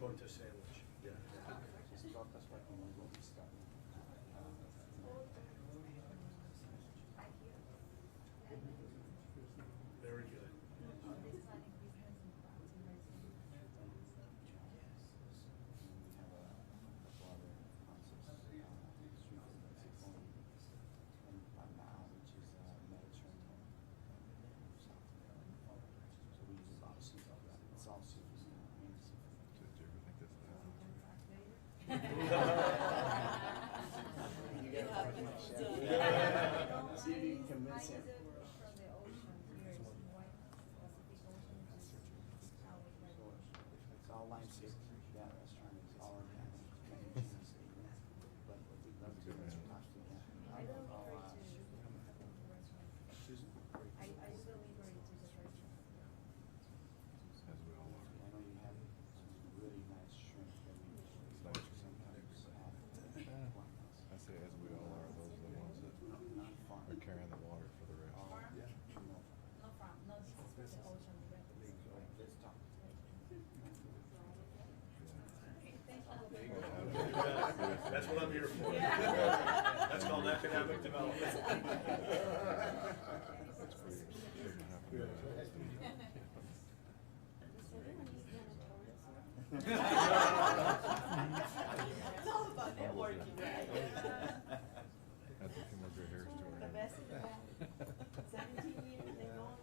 torta sandwich. Yeah. Just thought that's why I'm going to start. Very good. It's all seafood. Did you ever think this would happen? You got to see if you can convince him. It's all lime soup. Yeah, restaurant is all organic. But we'd love to get some pasta. I deliver it to the church. As we all are. I know you have some really nice shrimp that we sometimes have. I say as we all are, those are the ones that are carrying the water for the rest. Yeah. No farm, no, this is for the ocean. Let's talk. That's what I'm here for. That's called economic development. That's pretty shouldn't happen. It's all about networking, right? That's a few more gray hairs to The her. best in the back. 17 years, they go.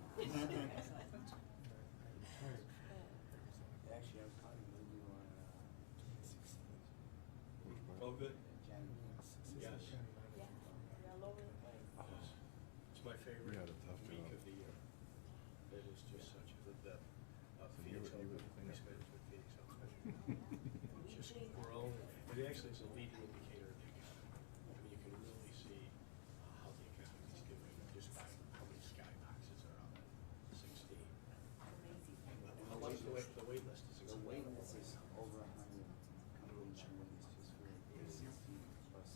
Actually, I was calling you on Which part? Oh, good. January. Yes. Yeah, they're all over the place. It's my favorite We had a tough week job. of the year. It is just such a the So Phoenix you Open, would think- police management, Phoenix Open. It's just grown. It actually is a leading indicator of the economy. I mean, you can really see how the economy is doing just by how many skyboxes are up. 16. Amazing. How much the wait list is The wait list is expensive. over 100 companies and wait list just for ACC plus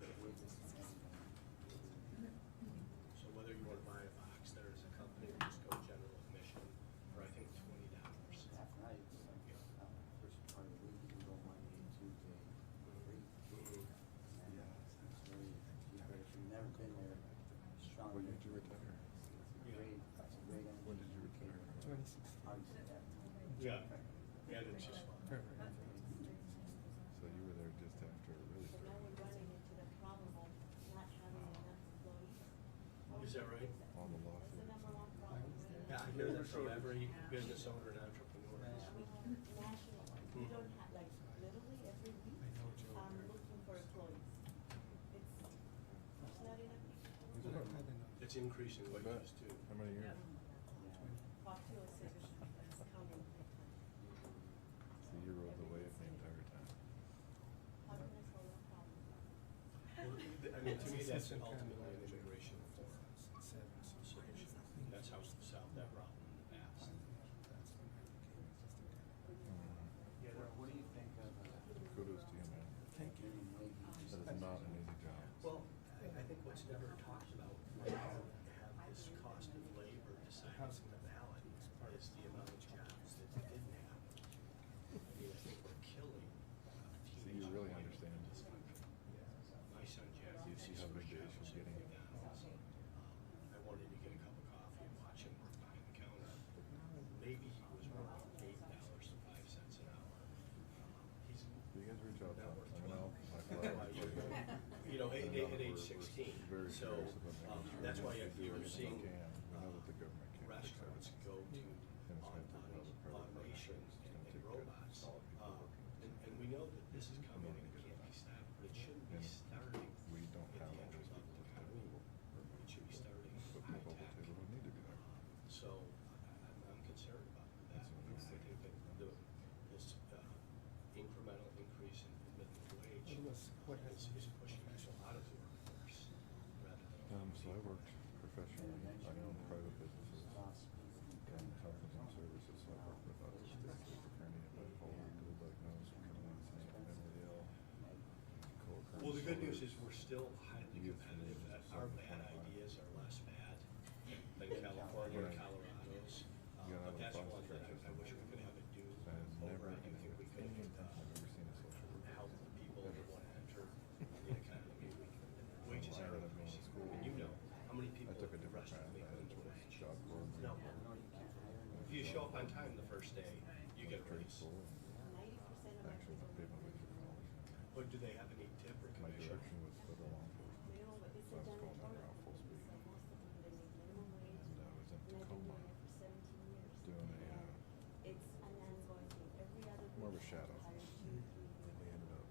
the wait list is everything. So whether you want to buy a box there as a company or just go general admission for I think $20. Half night, it's like, first part of the week, you can go Monday, Tuesday, free. And, it's really, but if you've never been there, strong. When did you retire? It's a great. When did you retire? 2016. Yeah. Yeah, it's just fun. So you were there just after it really So now started. we're running into the problem of not having enough employees. Is that right? All the That's the lawsuits. number one problem. Yeah, I hear that from every business owner and entrepreneur. I mean, national, we don't have, like, literally every week, I'm looking for employees. It's not enough people. It's increasing I bet. wages too. How many years? Populous is counting. So you rode the wave the entire time. How can I solve that problem? Well, I mean, to me, that's ultimately an immigration reform solution. That's how we solved that problem in the past. What do you think of? Kudos to you, man. Thank you. That is not an easy job. Well, I think what's never talked about when you have this cost of labor deciding the ballot is the amount of jobs that we didn't have. I mean, I think we're killing So teenage you really boys understand in this country. My son Jeff, You see how big the issue's getting. I wanted to get a cup of coffee and watch him work behind the counter. Maybe he was working $8.05 an hour. He's You guys reach out to not us. worth I know. you know, at age 16. Very So curious about making sure that's why that we do you're everything seeing we can. We know that the government can't fix restaurants everything. go to And it's going to take another private automation partnership. It's going to and take robots. solid people working. And we know that this is coming and it can't be stopped, but it shouldn't be And starting we don't at have the all entry these level people to economy. table. It should be starting But the high bubble tech. table would need to be there. So I'm concerned about that. That's what I'm I think that this incremental increase in minimum wage is pushing us out of the workforce rather than. So I worked professionally. I own private businesses and health and services. So I work with autistic, schizophrenia, bipolar, dual diagnosed, criminal insane, mentally ill, co-occurrence. Well, the good news is disorders. we're still highly competitive. That our bad ideas are less bad than California or Colorado's. But that's one that I wish we could have it do over. I do think we could direction with federal law enforcement. Minimum, it's So a I was going janitorial. there full speed. So most of them, they make minimum wage. And I was in And I've been Tacoma doing it for 17 years. doing a, And it's an ongoing thing. Every other week. more of a shadow. I hire 2, 3 And we new ended up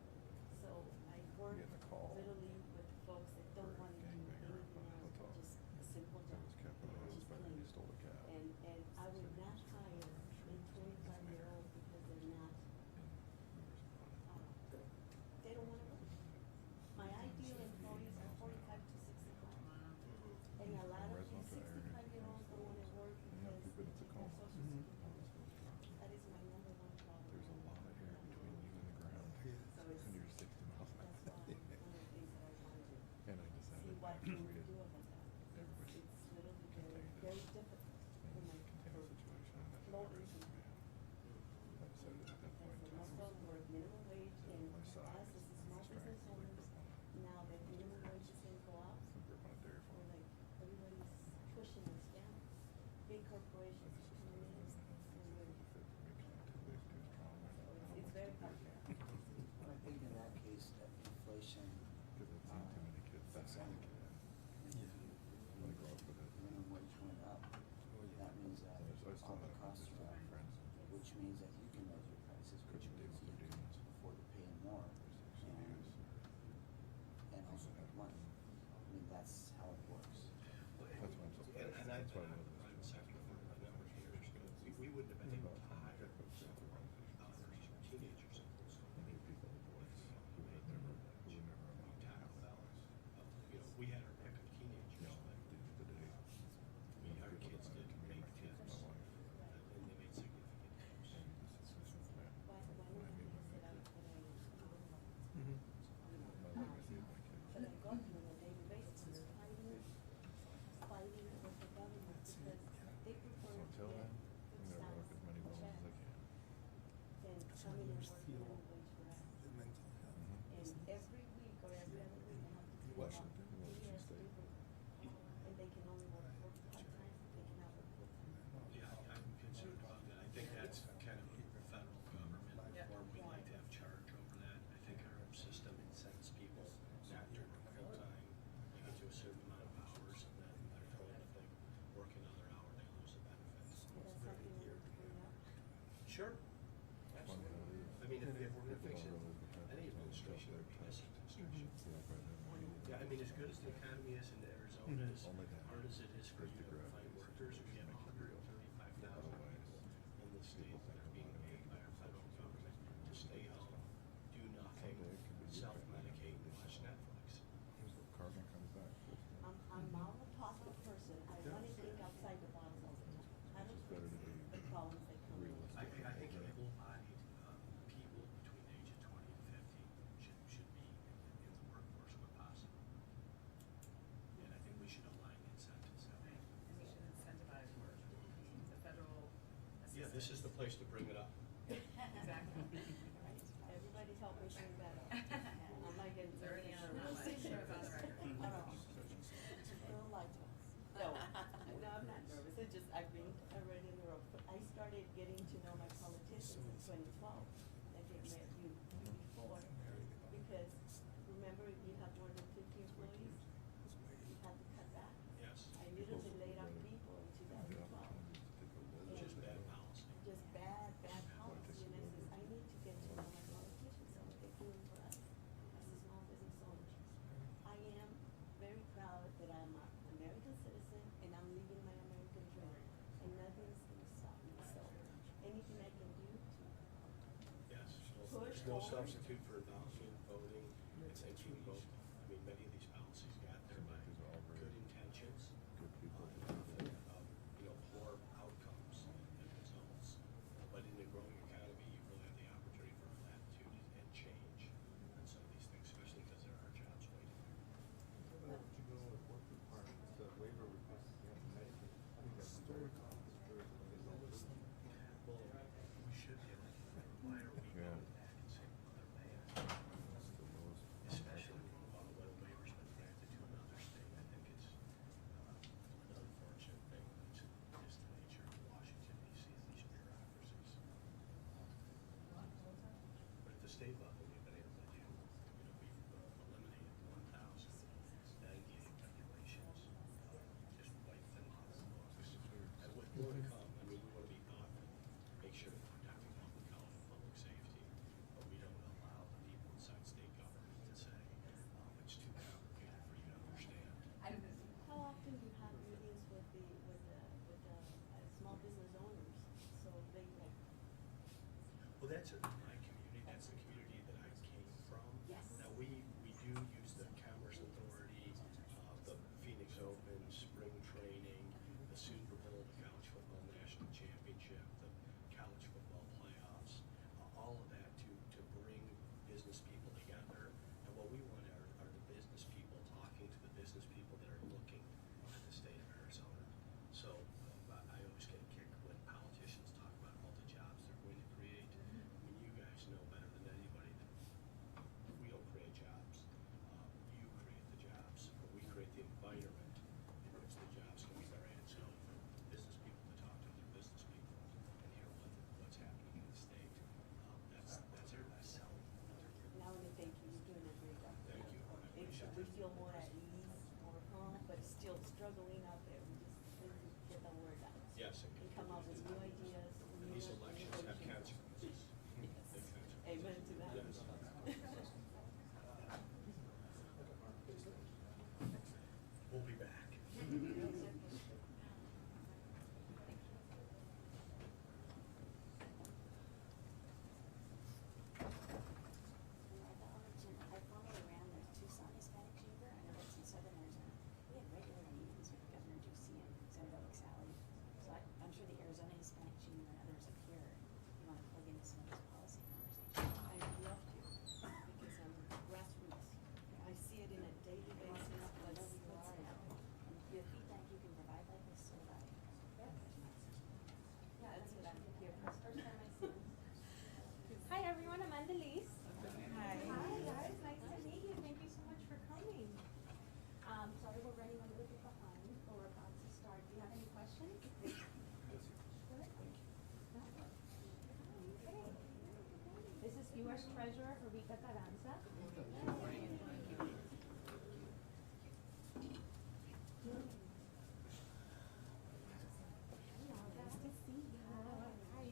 So I work getting a call literally with folks that don't for a want to do gangbanger anything up on a else, but hilltop. just a simple That job. was Captain Just Inspector. He clean. stole a cat. And I would not hire a 25-year-old because they're not, they don't want to work. My ideal employees are 45 to 65. And a lot of these 65-year-olds don't want to work You know, because you've been they to take Tacoma. Social Security. There's That is my number one problem. a lot of air between you and the ground. So it's, And you're 60 miles that's an why hour. one of the things that I want to do. And I See decided what after can we we had do about that. everybody It's literally very, contained very us difficult for in my, a contained situation, and I low raised income. man. I decided at that point in Most time, of them work minimum wage, and my size, us as a small my business strength, owners, now that minimum wage is gonna go up, I grew up on a dairy we're farm. like, everybody's pushing us down. Big corporations are coming in, and we're, Fit for me 'cause I'm too big, too strong. I don't know it's what very to do. popular. I think in that case, that inflation. Because I've seen too many kids die. affects everyone. And if you- I grew up with it. minimum wage went up, that means that I still all the have costs just are up, friends. which means that you can raise your prices, which Couldn't means deal you with can the demons. afford to pay more and also make money. I mean, that's how it works. That's why I'm so And passionate. I've That's why been I out love of the private this sector job. for a number of years, because we wouldn't have been able to hire teenagers in school. I knew people in the voice who would never amount to Tackle that. $1,000. You know, we had our pick of teenagers, You know, but at the end of the day, our people kids that matter didn't to me are make my kids and my tips, wife. and they made significant tips. And this is just, man, Why when I not meet my set up kids, that I, my legacy of my kids. that I go through on a daily basis, is fighting with the government, because they prefer So to until get then, good I'm gonna work as many bones as I checks can. than coming and working minimum wage for us. Mhm. And every week or every other week, I have to clean up Washington, 3 Washington years State. people. And they can only work part-time, they cannot work full-time. Yeah, I'm concerned about that. I think that's kind of federal government, where we like to have charge over that. I think our system incents people not to work full-time. You get to a certain amount of hours, and then they're told if they work another hour, they lose the benefits. Is that something we need to bring up? Sure. Funny how it is. I mean, if we're gonna fix People it, don't really have any to tell administration would themselves be this they're administration. Feel like right now, maybe Yeah, I mean, as good as the economy is in Arizona, as Only that. hard as it is for you to find workers, we have 135,000 people in the state that are being paid by our federal government to stay home, do nothing, Someday it could be you. self-medicate, and watch Netflix. Carbon comes back. I'm not a positive person, I wanna think outside the box all the time. I don't It's better to fix be the problems that come in. realistic. I think able-bodied people between the age of 20 and 50 should be in the workforce where possible. And I think we should align incentives that way. And we should incentivize work. The federal assistance. Yeah, this is the place to bring it up. Exactly. Right? Everybody's helping bring that up. I'm not getting. It's already on, nervous. I'm sure it's on the record. I don't know. Don't lie to us. No, no, I'm not nervous, it's just, I've been already in the road. I started getting to know my politicians in 2012. I didn't met you before, because remember, if you have more than 50 employees, you have to cut back. Yes. I literally laid off people in 2012. Just bad policy. Just bad policy, and I says, I need to get to know my politicians, so what they're doing for us as a small business owner. I am very proud that I'm an American citizen, and I'm living my American dream, and nothing's gonna stop me, so anything I can do to Yes. push There's no forward. substitute for adoption, voting, and thinking both. I mean, many of these policies got there by These are all very good intentions, good people. poor outcomes and results. But in a growing economy, you really have the opportunity for latitude and change on some of these things, especially because there are jobs waiting. Would you go with work requirements, the waiver requirements, you have to Medicaid? I think that's very common. Well, we should get it. Why are we Yeah. going back and saying other bands? feel more at ease, more calm, but still struggling out there. We just need to get the word out. Yes, And come up with new ideas. and these elections have consequences. Big consequences. Amen to that. Yes. We'll be back. I formally ran the Tucson Hispanic Chamber. I know that's in southern Arizona. We had regular meetings with Governor Ducey and Senator McSally. So I'm sure the Arizona Hispanic Chamber and others up here, you want to plug into some of those policy conversations. I'd love to, because I'm grassroots. I see it in a daily basis, what's happening. And the feedback you can provide like this so that. Yeah, that's what I'm here for. First time I see this. Hi everyone, I'm Annalise. Hi. Hi guys, nice to meet you. Thank you so much for coming. Sorry we're running a little bit behind, but we're about to start. Do you have any questions? Good? No? Okay. This is U.S. Treasurer Rita Carranza. Nice to see you. Hi.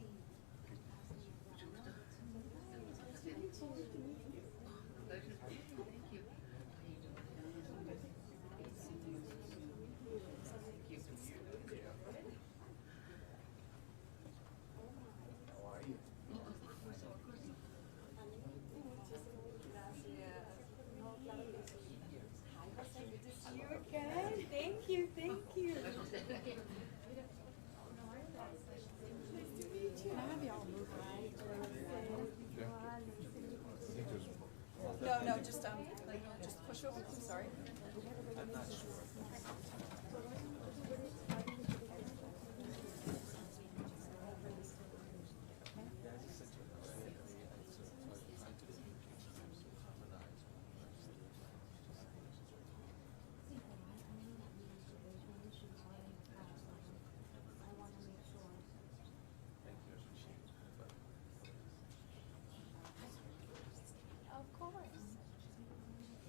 Good. Thank you. Thank you. No, just just push over. I'm sorry. I'm not sure. Of course.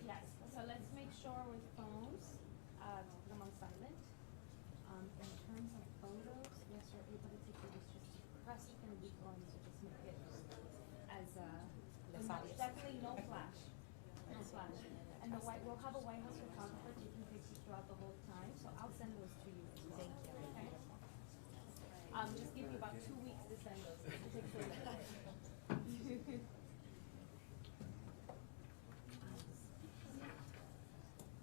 Yes, so let's make sure with phones, to put them on silent. In terms of photos, yes, you're able to take photos, just press and we're going to just make it as, definitely no flash, no flash. And we'll have a White House photographer taking pictures throughout the whole time, so I'll send those to you. Thank you. Okay? Just give me about 2 weeks to send those pictures.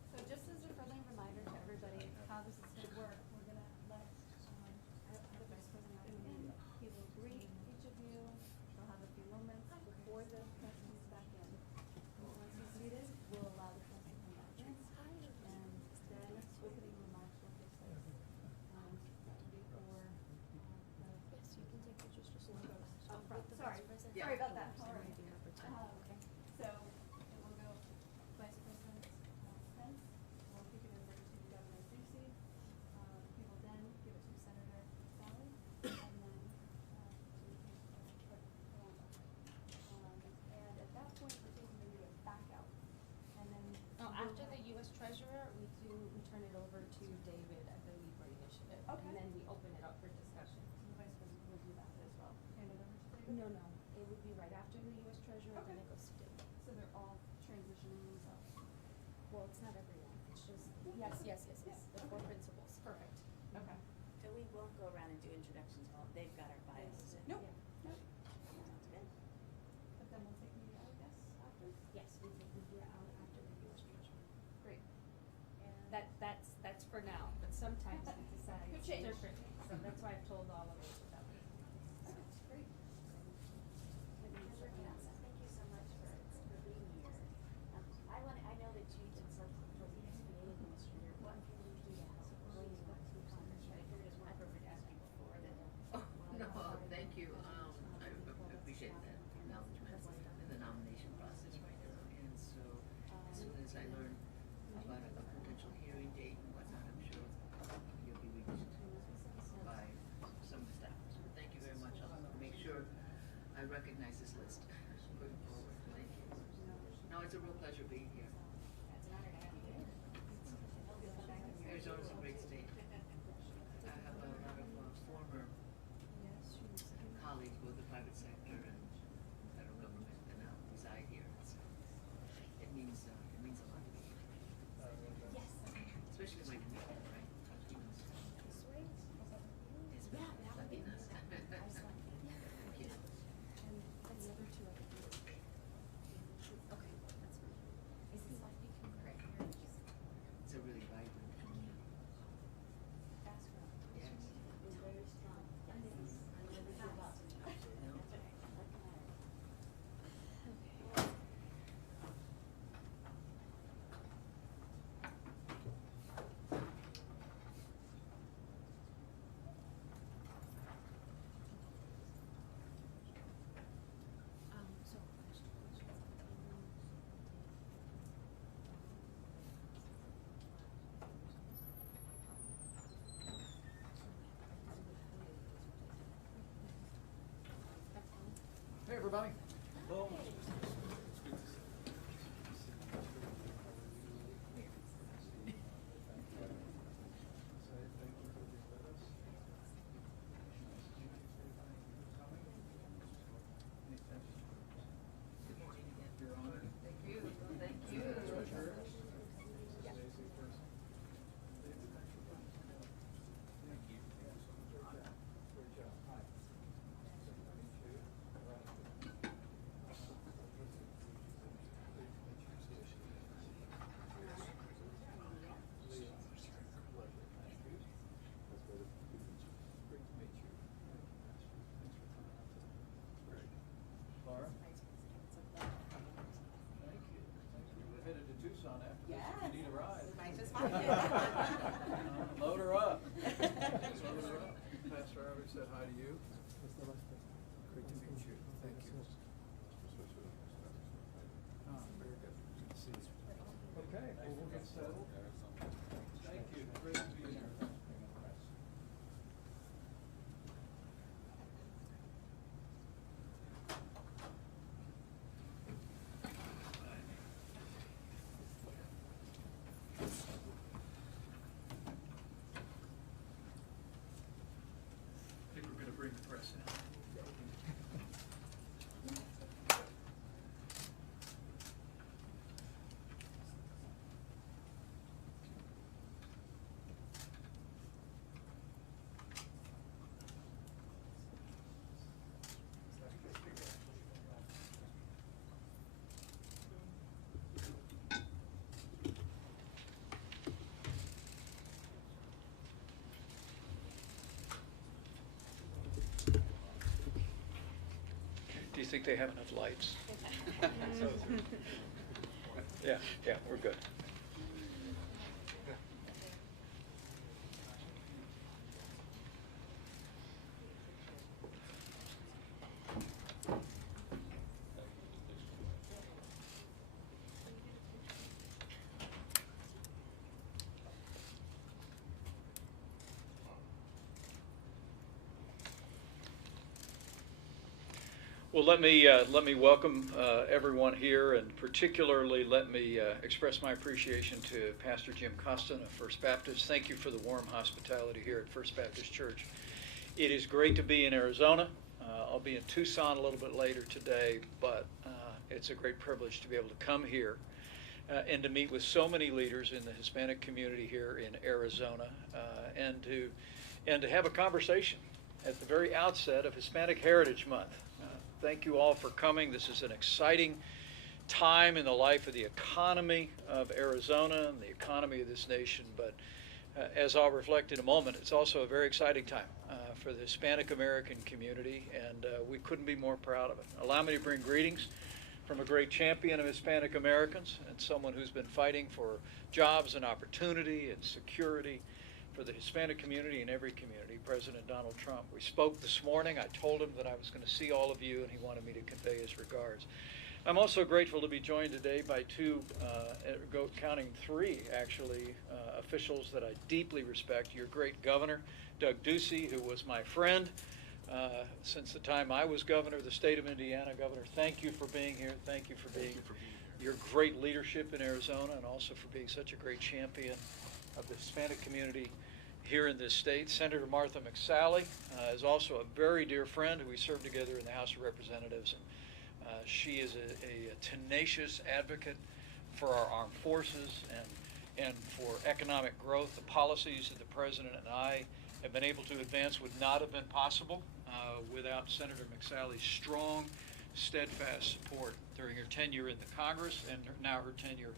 So just as a friendly reminder to everybody how this is gonna work, we're gonna let, the Vice President come in. He will greet each of you. We'll have a few moments before the press comes back in. Once he's seated, we'll allow the press to come back in. And then opening remarks will take place, before, Yes, you can take pictures just like up front. Sorry, Yeah. sorry about that. Sorry. Okay, so it will go Vice President Pence, we'll kick it over to Governor Ducey. He will then give it to Senator Sally, and then to Clerk Colombo. And at that point, we're taking the U.S. back out. And then. After the U.S. Treasurer, we turn it over to David at the Libra Initiative. Okay. And then we open it up for discussion. The Vice President will do that as well. Hand it over to David? No, it would be right after the U.S. Treasurer, then Okay. it goes to David. So they're all transitioning themselves. Well, it's not everyone, it's just, yes, the four principals. Perfect. Okay. So we won't go around and do introductions all, they've got our biases in. Nope. Yeah. Nope. Sounds good. But then we'll take media, I guess, after? Yes, we take media out after the U.S. Treasurer. Great. And. That's for now, but sometimes we decide Could change. differently, so that's why I've told all of you that. Great. Thank you so much for being here. I know that you did something for the SBA administrator. What can we do to help bring more troops on this? I figured it's my purpose to ask you before that. No, thank you. I appreciate that acknowledgement in the nomination process right now. And so as soon as I learn about a potential hearing date and whatnot, I'm sure you'll be reached by some of the staff everybody. Your Honor. Thank you, thank you. Treasurer. Great job. Hi. Great to meet you. Thanks for coming out today. Laura? Thank you. We're headed to Tucson after this. If you need a ride. Might just find it. Load her up. Load her up. Pastor Ivy said hi to you. Great to meet you. Thank you. Very good. Good to see you. Okay, well, we'll get settled. Thank you. Great to be here. I think we're gonna bring the press in. Do you think they have enough lights? Yeah, we're good. Well, let me welcome everyone here, and particularly let me express my appreciation to Pastor Jim Costin of First Baptist. Thank you for the warm hospitality here at First Baptist Church. It is great to be in Arizona. I'll be in Tucson a little bit later today, but it's a great privilege to be able to come here and to meet with so many leaders in the Hispanic community here in Arizona, and to have a conversation at the very outset of Hispanic Heritage Month. Thank you all for coming. This is an exciting time in the life of the economy of Arizona and the economy of this nation, but as I'll reflect in a moment, it's also a very exciting time for the Hispanic American community, and we couldn't be more proud of it. Allow me to bring greetings from a great champion of Hispanic Americans and someone who's been fighting for jobs and opportunity and security for the Hispanic community and every community, President Donald Trump. We spoke this morning. I told him that I was going to see all of you, and he wanted me to convey his regards. I'm also grateful to be joined today by counting three, actually, officials that I deeply respect. Your great governor, Doug Ducey, who was my friend since the time I was governor of the state of Indiana. Governor, thank you for being here. Thank you for being your great leadership in Arizona, and also for being such a great champion of the Hispanic community here in this state. Senator Martha McSally is also a very dear friend who we served together in the House of Representatives. And she is a tenacious advocate for our armed forces and for economic growth. The policies that the President and I have been able to advance would not have been possible without Senator McSally's strong, steadfast support during her tenure in the Congress and now her tenure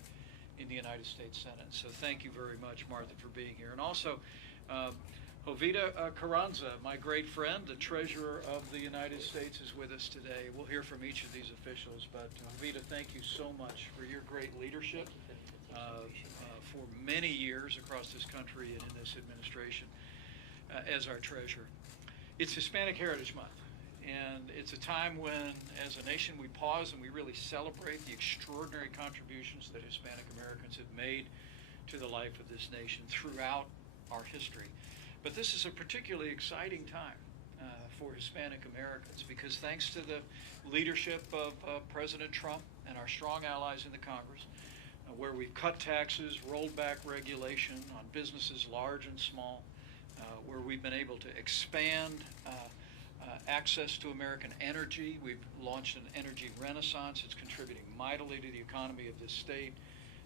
in the United States Senate. So thank you very much, Martha, for being here. And also, Jovita Carranza, my great friend, the Treasurer of the United States, is with us today. We'll hear from each of these officials, but Jovita, thank you so much for your great leadership for many years across this country and in this administration as our Treasurer. It's Hispanic Heritage Month, and it's a time when, as a nation, we pause and we really celebrate the extraordinary contributions that Hispanic Americans have made to the life of this nation throughout our history. But this is a particularly exciting time for Hispanic Americans, because thanks to the leadership of President Trump and our strong allies in the Congress, where we've cut taxes, rolled back regulation on businesses large and small, where we've been able to expand access to American energy. We've launched an energy renaissance. It's contributing mightily to the economy of this state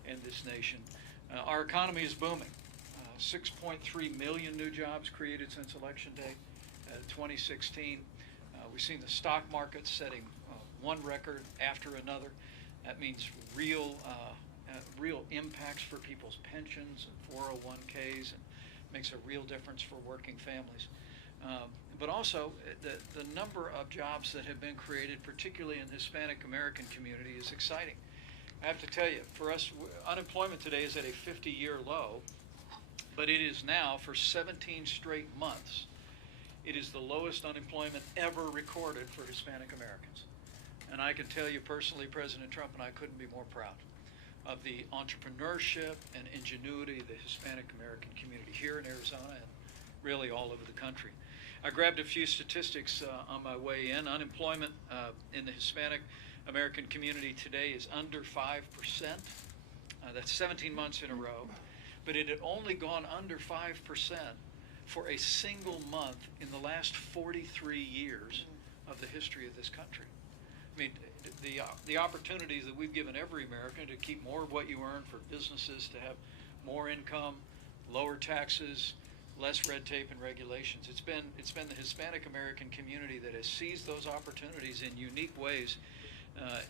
and this nation. Our economy is booming. 6.3 million new jobs created since Election Day 2016. We've seen the stock market setting one record after another. That means real impacts for people's pensions and 401ks, and makes a real difference for working families. But also, the number of jobs that have been created, particularly in the Hispanic American community, is exciting. I have to tell you, for us, unemployment today is at a 50-year low, but it is now, for 17 straight months, it is the lowest unemployment ever recorded for Hispanic Americans. And I can tell you personally, President Trump and I couldn't be more proud of the entrepreneurship and ingenuity of the Hispanic American community here in Arizona and really all over the country. I grabbed a few statistics on my way in. Unemployment in the Hispanic American community today is under 5%. That's 17 months in a row. But it had only gone under 5% for a single month in the last 43 years of the history of this country. I mean, the opportunities that we've given every American to keep more of what you earn, for businesses to have more income, lower taxes, less red tape and regulations. It's been the Hispanic American community that has seized those opportunities in unique ways.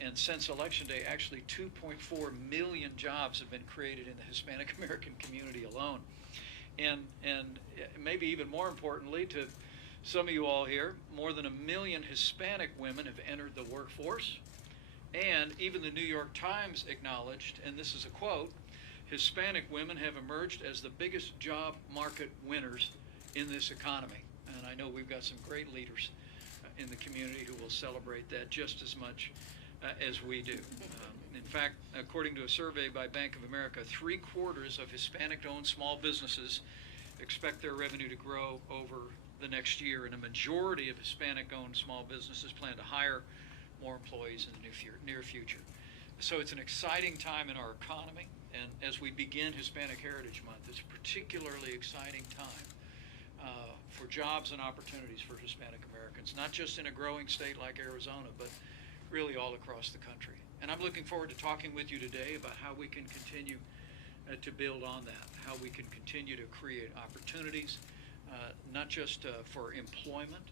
And since Election Day, actually 2.4 million jobs have been created in the Hispanic American community alone. And maybe even more importantly, to some of you all here, more than 1 million Hispanic women have entered the workforce. And even the New York Times acknowledged, and this is a quote, Hispanic women have emerged as the biggest job market winners in this economy. And I know we've got some great leaders in the community who will celebrate that just as much as we do. In fact, according to a survey by Bank of America, 3/4 of Hispanic-owned small businesses expect their revenue to grow over the next year, and a majority of Hispanic-owned small businesses plan to hire more employees in the near future. So it's an exciting time in our economy, and as we begin Hispanic Heritage Month, it's a particularly exciting time for jobs and opportunities for Hispanic Americans, not just in a growing state like Arizona, but really all across the country. And I'm looking forward to talking with you today about how we can continue to build on that, how we can continue to create opportunities, not just for employment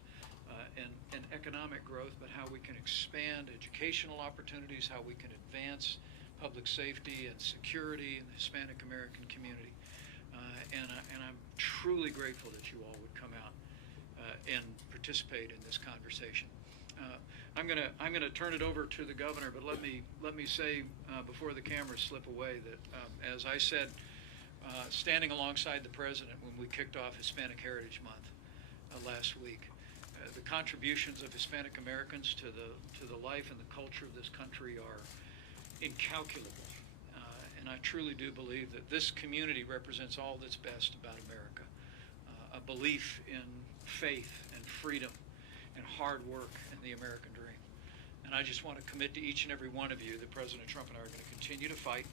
and economic growth, but how we can expand educational opportunities, how we can advance public safety and security in the Hispanic American community. And I'm truly grateful that you all would come out and participate in this conversation. I'm gonna turn it over to the governor, but let me say before the cameras slip away that as I said, standing alongside the president when we kicked off Hispanic Heritage Month last week, the contributions of Hispanic Americans to the life and the culture of this country are incalculable. And I truly do believe that this community represents all that's best about America. A belief in faith and freedom and hard work and the American dream. And I just want to commit to each and every one of you that President Trump and I are going to continue to fight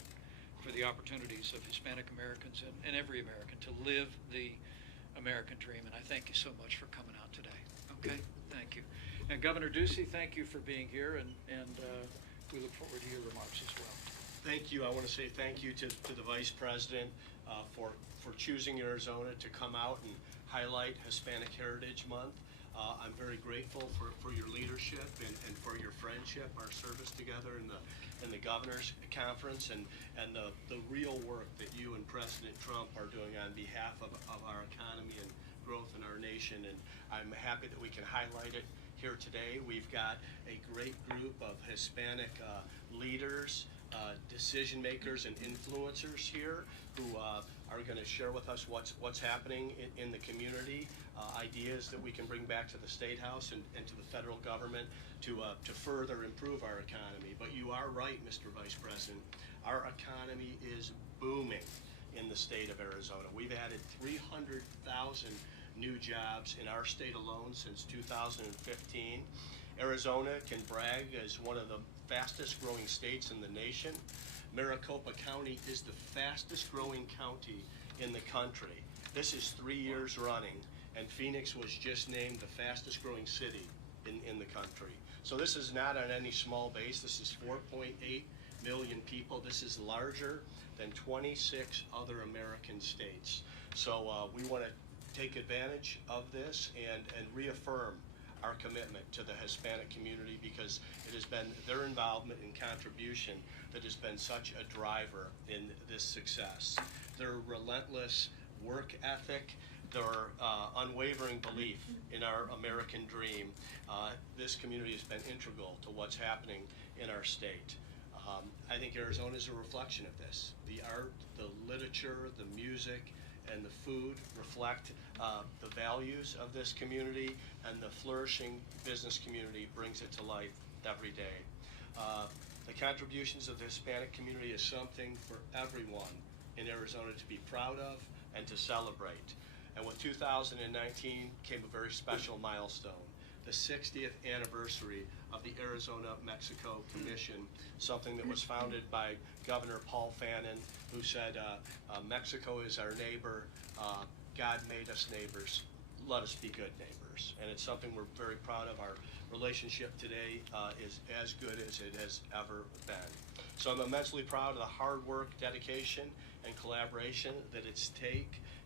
for the opportunities of Hispanic Americans and every American to live the American dream. And I thank you so much for coming out today. Okay, thank you. And Governor Ducey, thank you for being here, and we look forward to your remarks as well. Thank you. I want to say thank you to the Vice President for choosing Arizona to come out and highlight Hispanic Heritage Month. I'm very grateful for your leadership and for your friendship, our service together in the Governor's Conference, and the real work that you and President Trump are doing on behalf of our economy and growth in our nation. And I'm happy that we can highlight it here today. We've got a great group of Hispanic leaders, decision makers and influencers here who are going to share with us what's happening in the community, ideas that we can bring back to the State House and to the federal government to further improve our economy. But you are right, Mr. Vice President. Our economy is booming in the state of Arizona. We've added 300,000 new jobs in our state alone since 2015. Arizona can brag as one of the fastest growing states in the nation. Maricopa County is the fastest growing county in the country. This is 3 years running, and Phoenix was just named the fastest growing city in the country. So this is not on any small base. This is 4.8 million people. This is larger than 26 other American states. So we want to take advantage of this and reaffirm our commitment to the Hispanic community, because it has been their involvement and contribution that has been such a driver in this success. Their relentless work ethic, their unwavering belief in our American dream. This community has been integral to what's happening in our state. I think Arizona is a reflection of this. The art, the literature, the music, and the food reflect the values of this community, and the flourishing business community brings it to life every day. The contributions of the Hispanic community is something for everyone in Arizona to be proud of and to celebrate. And with 2019 came a very special milestone, the 60th anniversary of the Arizona-Mexico Commission, something that was founded by Governor Paul Fannin, who said, Mexico is our neighbor, God made us neighbors, let us be good neighbors. And it's something we're very proud of. Our relationship today is as good as it has ever been. So I'm immensely proud of the hard work, dedication, and collaboration that it's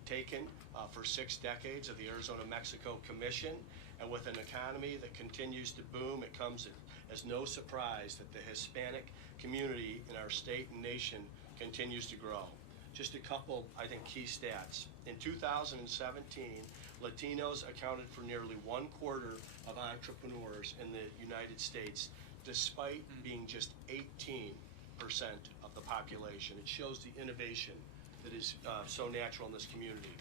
taken for 6 decades of the Arizona-Mexico Commission. And with an economy that continues to boom, it comes as no surprise that the Hispanic community in our state and nation continues to grow. Just a couple, I think, key stats. In 2017, Latinos accounted for nearly 1/4 of entrepreneurs in the United States, despite being just 18% of the population. It shows the innovation that is so natural in this community.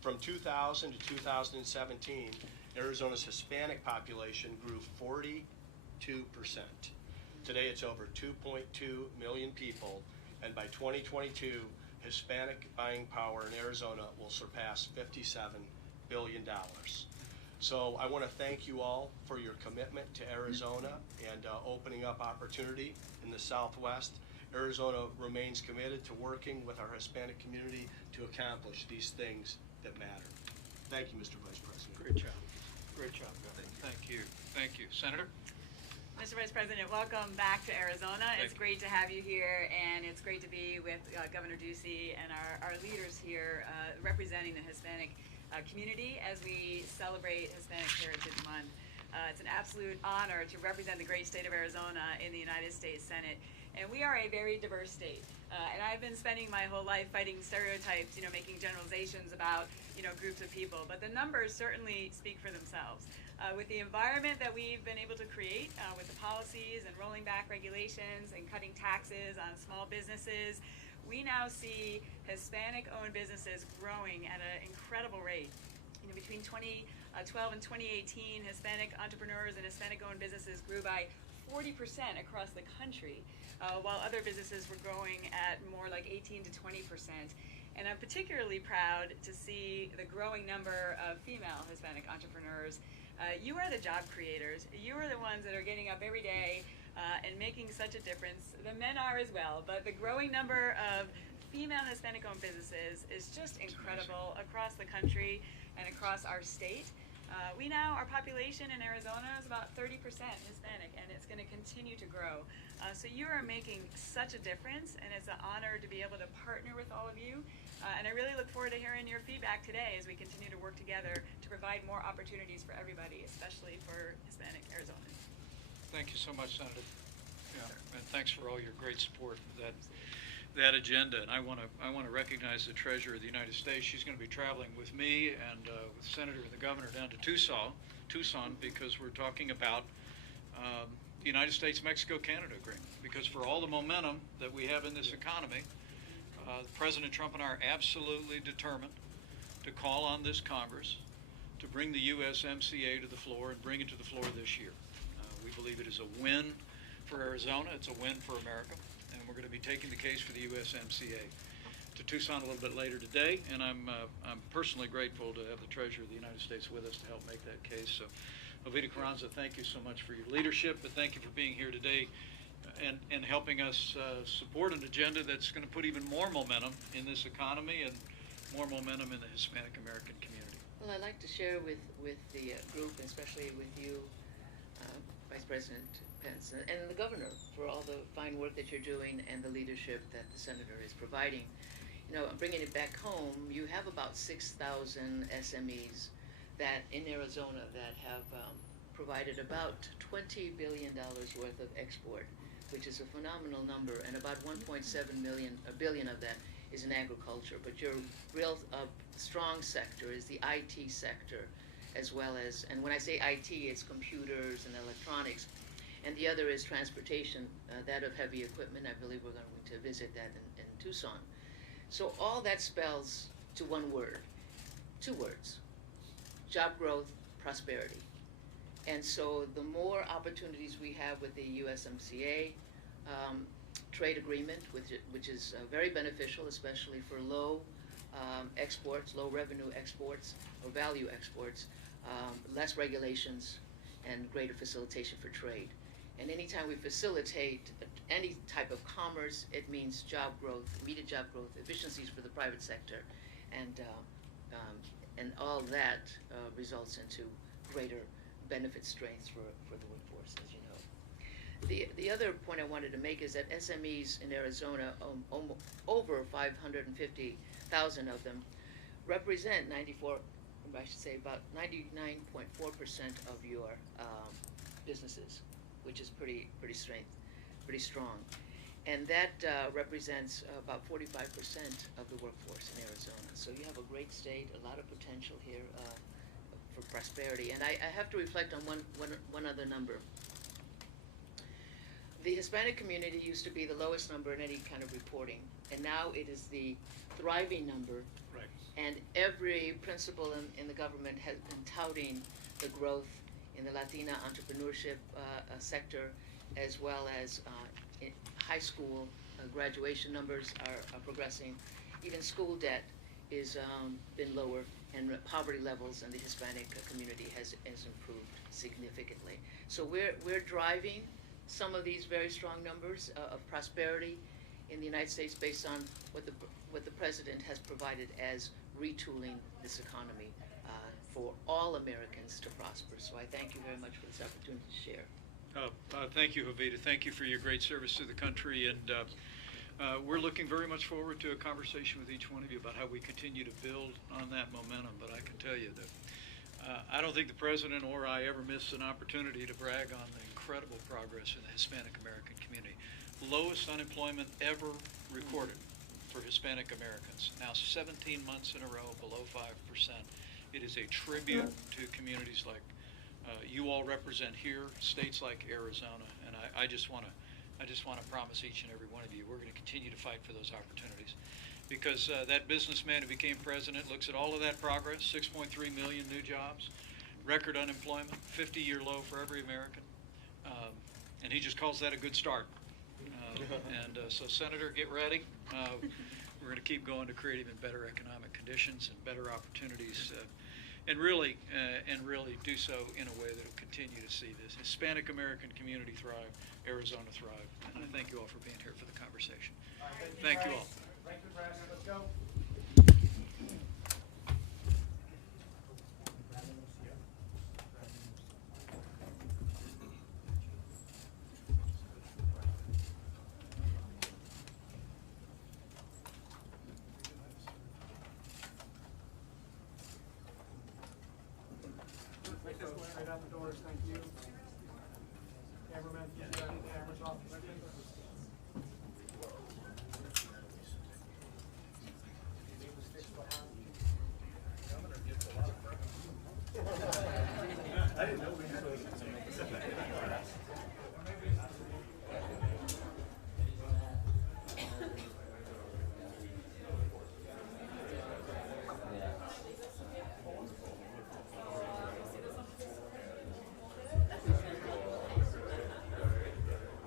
From 2000 to 2017, Arizona's Hispanic population grew 42%. Today it's over 2.2 million people, and by 2022, Hispanic buying power in Arizona will surpass $57 billion. So I want to thank you all for your commitment to Arizona and opening up opportunity in the Southwest. Arizona remains committed to working with our Hispanic community to accomplish these things that matter. Thank you, Mr. Vice President. Great job. Great job, Governor. Thank you. Thank you. Senator? Mr. Vice President, welcome back to Arizona. It's great to have you here, and it's great to be with Governor Ducey and our leaders here representing the Hispanic community as we celebrate Hispanic Heritage Month. It's an absolute honor to represent the great state of Arizona in the United States Senate. And we are a very diverse state. And I've been spending my whole life fighting stereotypes, making generalizations about, groups of people. But the numbers certainly speak for themselves. With the environment that we've been able to create, with the policies and rolling back regulations and cutting taxes on small businesses, we now see Hispanic-owned businesses growing at an incredible rate. Between 2012 and 2018, Hispanic entrepreneurs and Hispanic-owned businesses grew by 40% across the country, while other businesses were growing at more like 18 to 20%. And I'm particularly proud to see the growing number of female Hispanic entrepreneurs. You are the job creators. You are the ones that are getting up every day and making such a difference. The men are as well, but the growing number of female Hispanic-owned businesses is just incredible across the country and across our state. Our population in Arizona is about 30% Hispanic, and it's going to continue to grow. So you are making such a difference, and it's an honor to be able to partner with all of you. And I really look forward to hearing your feedback today as we continue to work together to provide more opportunities for everybody, especially for Hispanic Arizonans. Thank you so much, Senator. Yeah, and thanks for all your great support for that agenda. And I want to recognize the Treasurer of the United States. She's going to be traveling with me and with Senator and the Governor down to Tucson, because we're talking about the United States-Mexico-Canada agreement. Because for all the momentum that we have in this economy, President Trump and I are absolutely determined to call on this Congress to bring the USMCA to the floor and bring it to the floor this year. We believe it is a win for Arizona. It's a win for America. And we're going to be taking the case for the USMCA to Tucson a little bit later today, and I'm personally grateful to have the Treasurer of the United States with us to help make that case. So, Jovita Carranza, thank you so much for your leadership, but thank you for being here today and helping us support an agenda that's going to put even more momentum in this economy and more momentum in the Hispanic American community. Well, I'd like to share with the group, especially with you, Vice President Pence, and the Governor, for all the fine work that you're doing and the leadership that the Senator is providing. You know, bringing it back home, you have about 6,000 SMEs that in Arizona that have provided about $20 billion worth of export, which is a phenomenal number, and about 1.7 billion of that is in agriculture. But your real strong sector is the IT sector, as well as, and when I say IT, it's computers and electronics, and the other is transportation, that of heavy equipment. I believe we're going to visit that in Tucson. So all that spells to one word, two words: job growth, prosperity. And so the more opportunities we have with the USMCA trade agreement, which is very beneficial, especially for low exports, low revenue exports or value exports, less regulations and greater facilitation for trade. And anytime we facilitate any type of commerce, it means job growth, immediate job growth, efficiencies for the private sector, and all that results into greater benefit strengths for the workforce, as you know. The other point I wanted to make is that SMEs in Arizona, over 550,000 of them, represent about 99.4% of your businesses, which is pretty strong. And that represents about 45% of the workforce in Arizona. So you have a great state, a lot of potential here for prosperity. And I have to reflect on one other number. The Hispanic community used to be the lowest number in any kind of reporting, and now it is the thriving number. Right. And every principal in the government has been touting the growth in the Latina entrepreneurship sector, as well as in high school graduation numbers are progressing. Even school debt is been lower, and poverty levels in the Hispanic community has improved significantly. So we're driving some of these very strong numbers of prosperity in the United States based on what the president has provided as retooling this economy for all Americans to prosper. So I thank you very much for this opportunity to share. Thank you, Jovita. Thank you for your great service to the country, and we're looking very much forward to a conversation with each one of you about how we continue to build on that momentum. But I can tell you that I don't think the president or I ever missed an opportunity to brag on the incredible progress in the Hispanic American community. Lowest unemployment ever recorded for Hispanic Americans. Now 17 months in a row below 5%. It is a tribute to communities like you all represent here, states like Arizona, and I just want to promise each and every one of you we're going to continue to fight for those opportunities, because that businessman who became president looks at all of that progress: 6.3 million new jobs, record unemployment, 50-year low for every American, and he just calls that a good start. So Senator, get ready. We're going to keep going to create even better economic conditions and better opportunities, and really do so in a way that will continue to see this Hispanic American community thrive, Arizona thrive. And I thank you all for being here for the conversation. Thank you all. Thank you, President. Let's go. Right out the doors, thank you. Cameraman, cameras off. I didn't know we had those.